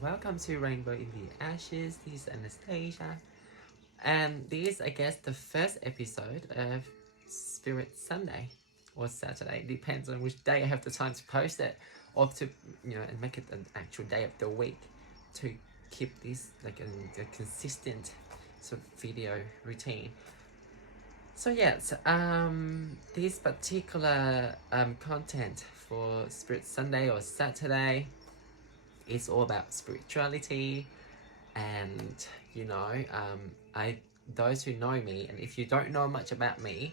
welcome to Rainbow in the Ashes. This is Anastasia, and this is, I guess, the first episode of Spirit Sunday or Saturday. Depends on which day I have the time to post it, or to and make it an actual day of the week to keep this like a consistent sort of video routine. So yes, this particular content for Spirit Sunday or Saturday is all about spirituality, and I those who know me, and if you don't know much about me,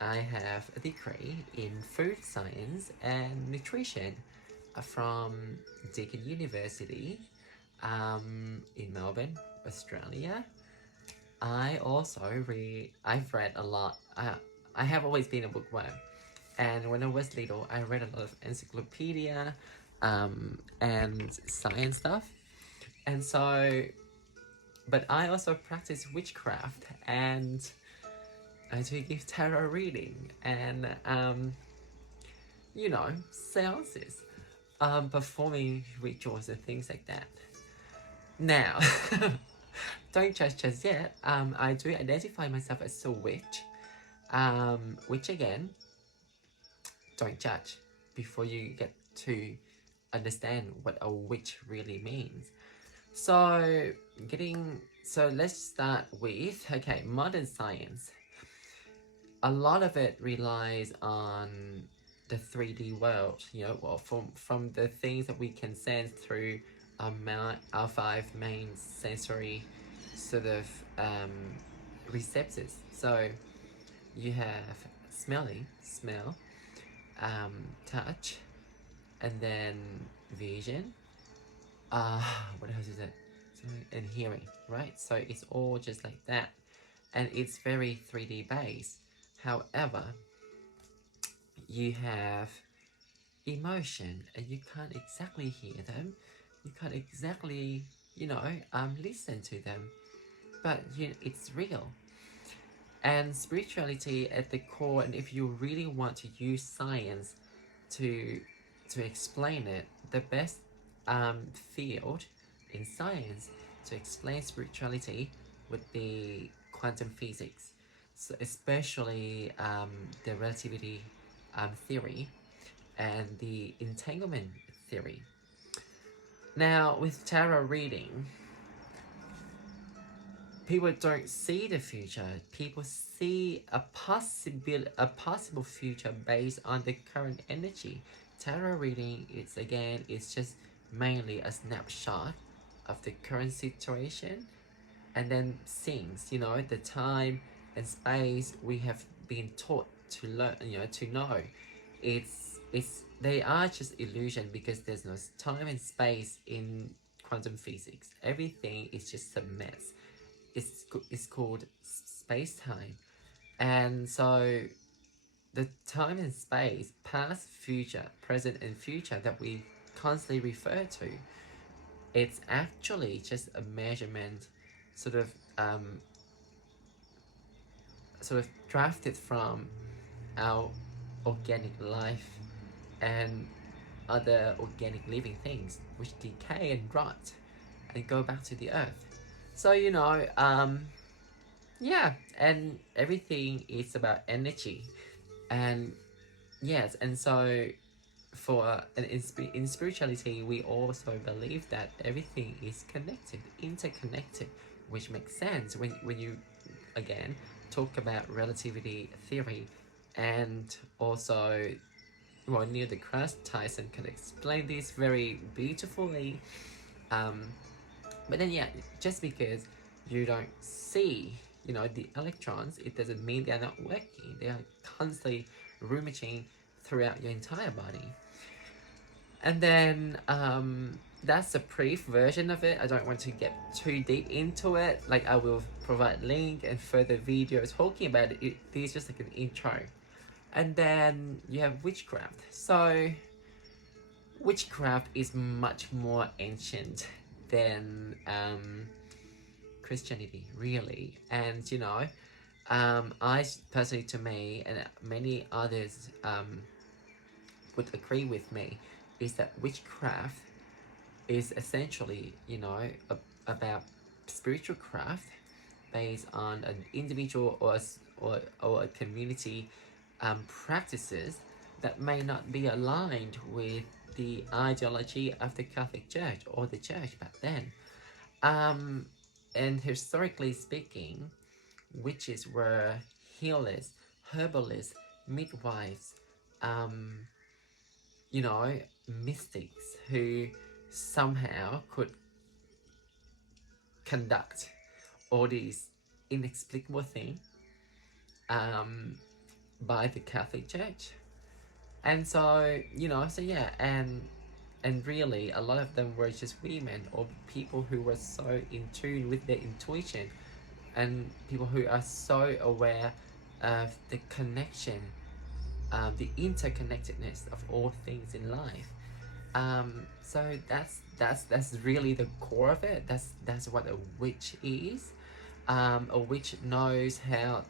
I have a degree in food science and nutrition from Deakin University in Melbourne, Australia. I've read a lot. I have always been a bookworm, and when I was little, I read a lot of encyclopedia, and science stuff, and so. But I also practice witchcraft, and I do give tarot reading and seances, performing rituals and things like that. Now, don't judge just yet. I do identify myself as a witch, which again, don't judge before you get to understand what a witch really means. So let's start with modern science. A lot of it relies on the 3D world, from the things that we can sense through our five main sensory sort of receptors. So you have smell, touch, and then vision. What else is it? And hearing, right? So it's all just like that, and it's very 3D based. However, you have emotion, and you can't exactly hear them. You can't exactly, listen to them, but it's real. And spirituality at the core, and if you really want to use science to explain it, the best field in science to explain spirituality would be quantum physics, so especially the relativity theory and the entanglement theory. Now, with tarot reading, people don't see the future. People see a possible future based on the current energy. Tarot reading it's just mainly a snapshot of the current situation, and then things, the time and space we have been taught to learn, to know. It's they are just illusion, because there's no time and space in quantum physics. Everything is just a mess. It's called space-time. And so the time and space, past, future, present, and future, that we constantly refer to, it's actually just a measurement, sort of drafted from our organic life and other organic living things which decay and rot and go back to the earth. So yeah, and everything is about energy. And yes, and so in spirituality, we also believe that everything is connected, interconnected, which makes sense when you again talk about relativity theory. And also, well, Neil deGrasse Tyson can explain this very beautifully. But then yeah, just because you don't see the electrons, it doesn't mean they're not working. They are constantly rummaging throughout your entire body. And then that's a brief version of it. I don't want to get too deep into it. Like, I will provide link and further videos talking about it. This is just like an intro. And then you have witchcraft. So witchcraft is much more ancient than Christianity, really. And I personally, to me, and many others would agree with me, is that witchcraft is essentially, about spiritual craft based on an individual or a community practices that may not be aligned with the ideology of the Catholic Church or the Church back then. Um, and historically speaking, witches were healers, herbalists, midwives, um, you know, mystics who somehow could conduct all these inexplicable things um, by the Catholic Church. And so, so yeah, and really a lot of them were just women or people who were so in tune with their intuition, and people who are so aware of the connection, the interconnectedness of all things in life. So that's really the core of it. That's what a witch is. A witch knows how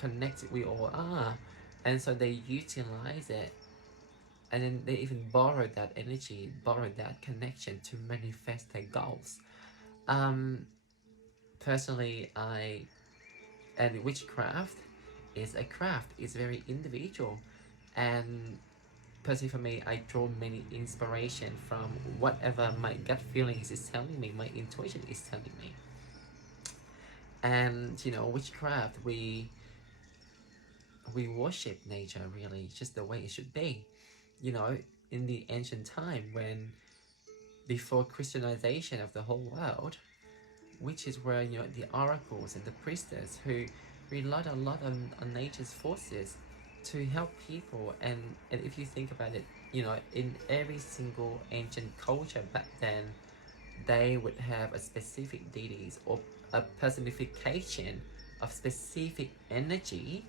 connected we all are, and so they utilize it, and then they even borrow that energy, borrow that connection to manifest their goals. Um, Personally, and witchcraft is a craft. It's very individual, and personally for me, I draw many inspiration from whatever my gut feelings is telling me, my intuition is telling me. And witchcraft, we worship nature, really, just the way it should be. In the ancient time, when before Christianization of the whole world, witches were the oracles and the priestess who relied a lot on nature's forces to help people. And if you think about it, in every single ancient culture back then, they would have a specific deities or a personification of specific energy,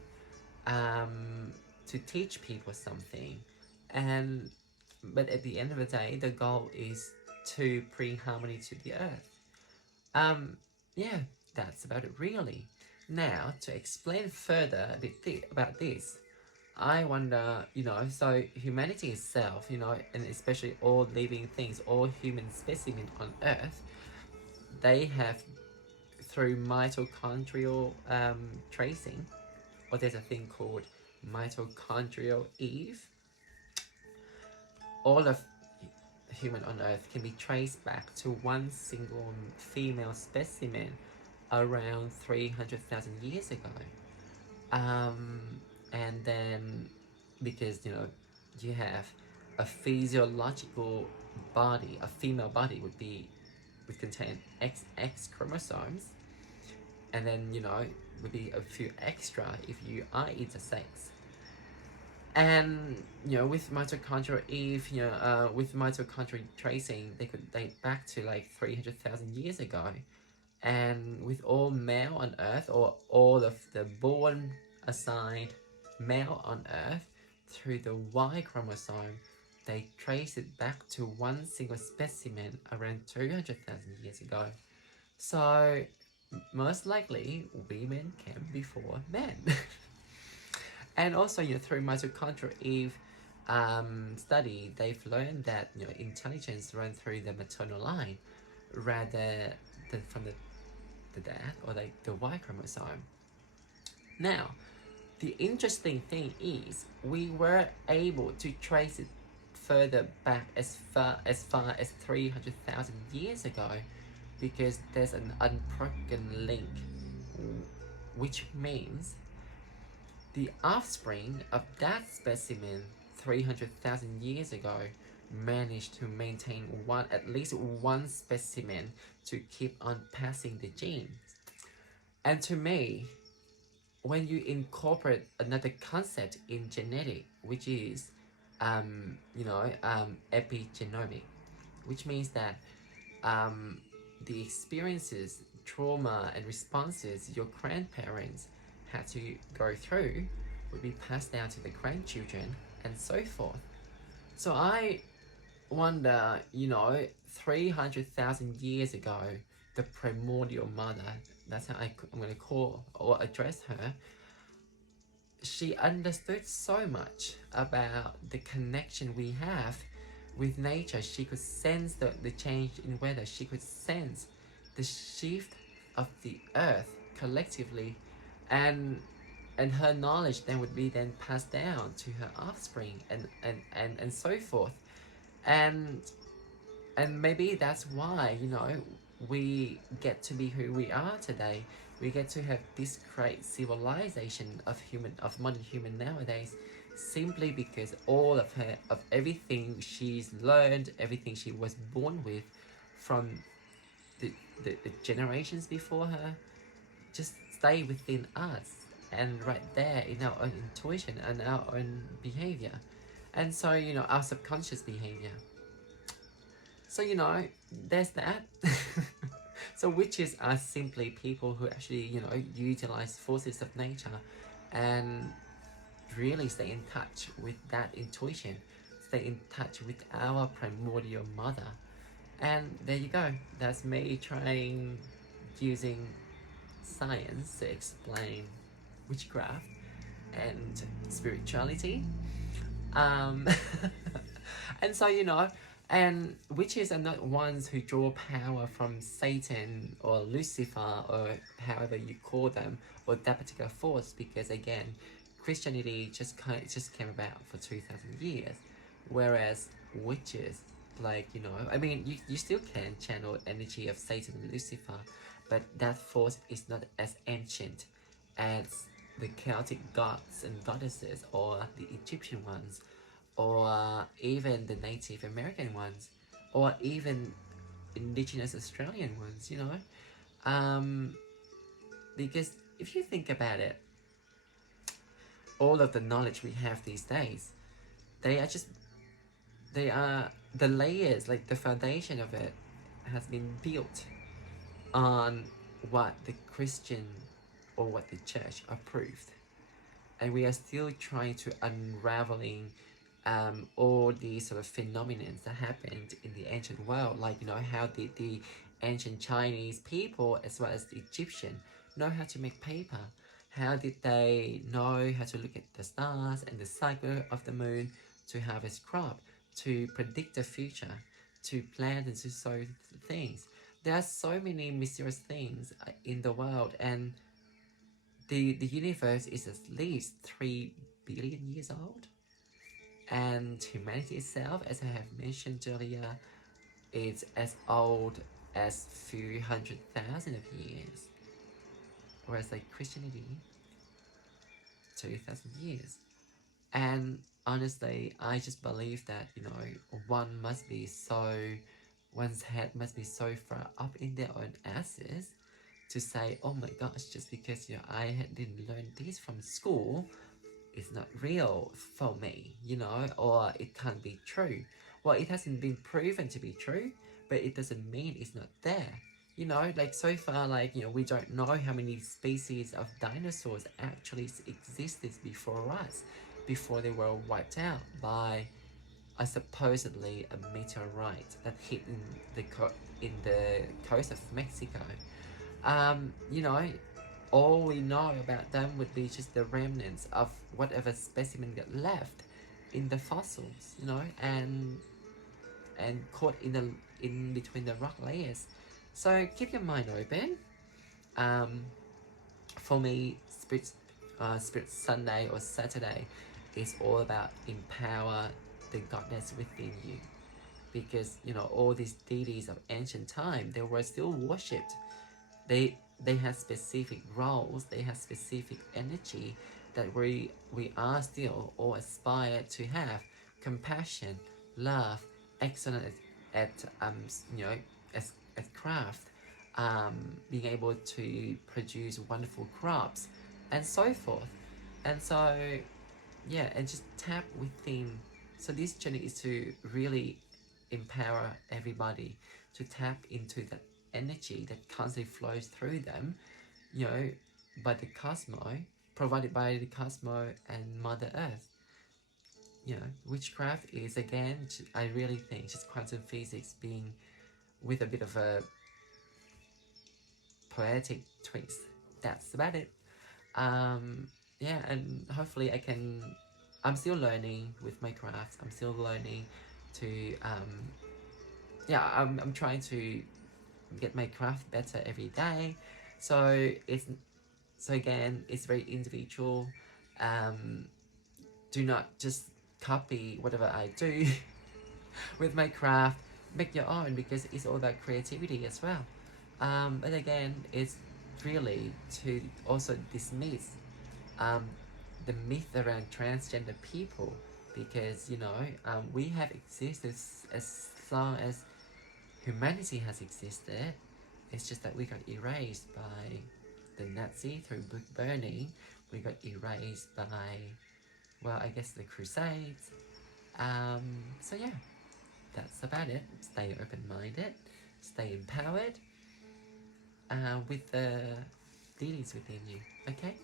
to teach people something. And but at the end of the day, the goal is to bring harmony to the earth. Yeah, that's about it, really. Now, to explain further a bit about this, I wonder, so humanity itself, and especially all living things, all human specimens on Earth, they have, through mitochondrial tracing, or there's a thing called mitochondrial Eve, all of human on Earth can be traced back to one single female specimen around 300,000 years ago. Um, and then, because you have a physiological body, a female body would contain XX chromosomes, and then would be a few extra if you are intersex. And with mitochondrial Eve, with mitochondrial tracing, they could date back to like 300,000 years ago. And with all male on Earth, or all of the born assigned male on Earth, through the Y chromosome, they trace it back to one single specimen around 200,000 years ago. So, most likely, women came before men. And also, through mitochondrial Eve study, they've learned that intelligence runs through the maternal line rather than from the dad, or like the Y chromosome. Now, the interesting thing is we were able to trace it further back as 300,000 years ago, because there's an unbroken link, which means the offspring of that specimen 300,000 years ago managed to maintain at least one specimen to keep on passing the genes. And to me, when you incorporate another concept in genetic, which is epigenomic, which means that the experiences, trauma, and responses your grandparents had to go through would be passed down to the grandchildren, and so forth. So I wonder, 300,000 years ago, the primordial mother, that's how I'm going to call or address her, she understood so much about the connection we have with nature. She could sense the change in weather. She could sense the shift of the earth collectively, and her knowledge then would be then passed down to her offspring, and so forth. And maybe that's why, you know, we get to be who we are today. We get to have this great civilization of modern human nowadays, simply because all of her, of everything she's learned, everything she was born with from the, the generations before her, just stay within us, and right there in our own intuition and our own behavior. And so, you know, our subconscious behavior. So, you know, there's that. So witches are simply people who actually, you know, utilize forces of nature and really stay in touch with that intuition, stay in touch with our primordial mother. And there you go. That's me trying using science to explain witchcraft and spirituality. Um, and so, you know, and witches are not ones who draw power from Satan or Lucifer or however you call them, or that particular force, because again, Christianity just came about for 2,000 years, whereas witches, like, you know, I mean, you still can channel energy of Satan and Lucifer, but that force is not as ancient as the Celtic gods and goddesses, or the Egyptian ones, or even the Native American ones, or even indigenous Australian ones, you know. Because if you think about it, all of the knowledge we have these days, they are just, they are the layers, like the foundation of it has been built on what the Christian or what the church approved. And we are still trying to unraveling all these sort of phenomena that happened in the ancient world, like, you know, how did the ancient Chinese people as well as the Egyptian know how to make paper? How did they know how to look at the stars and the cycle of the moon to harvest crop, to predict the future, to plant and to sow things? There are so many mysterious things in the world, and the universe is at least 3 billion years old, and humanity itself, as I have mentioned earlier, is as old as few 100,000 of years, whereas like Christianity, 2,000 years. And honestly, I just believe that, you know, one's head must be so far up in their own asses to say, oh my gosh, just because, you know, didn't learn this from school, it's not real for me, you know, or it can't be true. Well, it hasn't been proven to be true, but it doesn't mean it's not there. You know, like so far, like, you know, we don't know how many species of dinosaurs actually existed before us, before they were wiped out by a supposedly a meteorite that hit in the coast of Mexico. You know, all we know about them would be just the remnants of whatever specimen got left in the fossils, you know, and caught in between the rock layers. So keep your mind open. Um, for me, Spirit Sunday or Saturday is all about empower the goddess within you, because, you know, all these deities of ancient time, they were still worshipped. They have specific roles, they have specific energy that we are still all aspire to have: compassion, love, excellence at you know, at craft, being able to produce wonderful crops, and so forth. And so, yeah, and just tap within. So this journey is to really empower everybody to tap into that energy that constantly flows through them, you know, by the cosmos, provided by the cosmos and Mother Earth. You know, witchcraft is, again, I really think, just quantum physics being with a bit of a poetic twist. That's about it. Yeah, and hopefully I'm still learning with my crafts. I'm still learning to yeah, I'm trying to get my craft better every day. So it's so again, it's very individual. Um, do not just copy whatever I do with my craft. Make your own, because it's all about creativity as well. But again, it's really to also dismiss um, the myth around transgender people, because we have existed as long as humanity has existed. It's just that we got erased by the Nazi through book burning. We got erased by, well, I guess the Crusades. So yeah, that's about it. Stay open-minded, stay empowered, with the deities within you. Okay,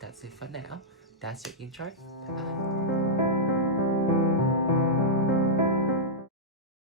that's it for now. That's your intro. Bye bye.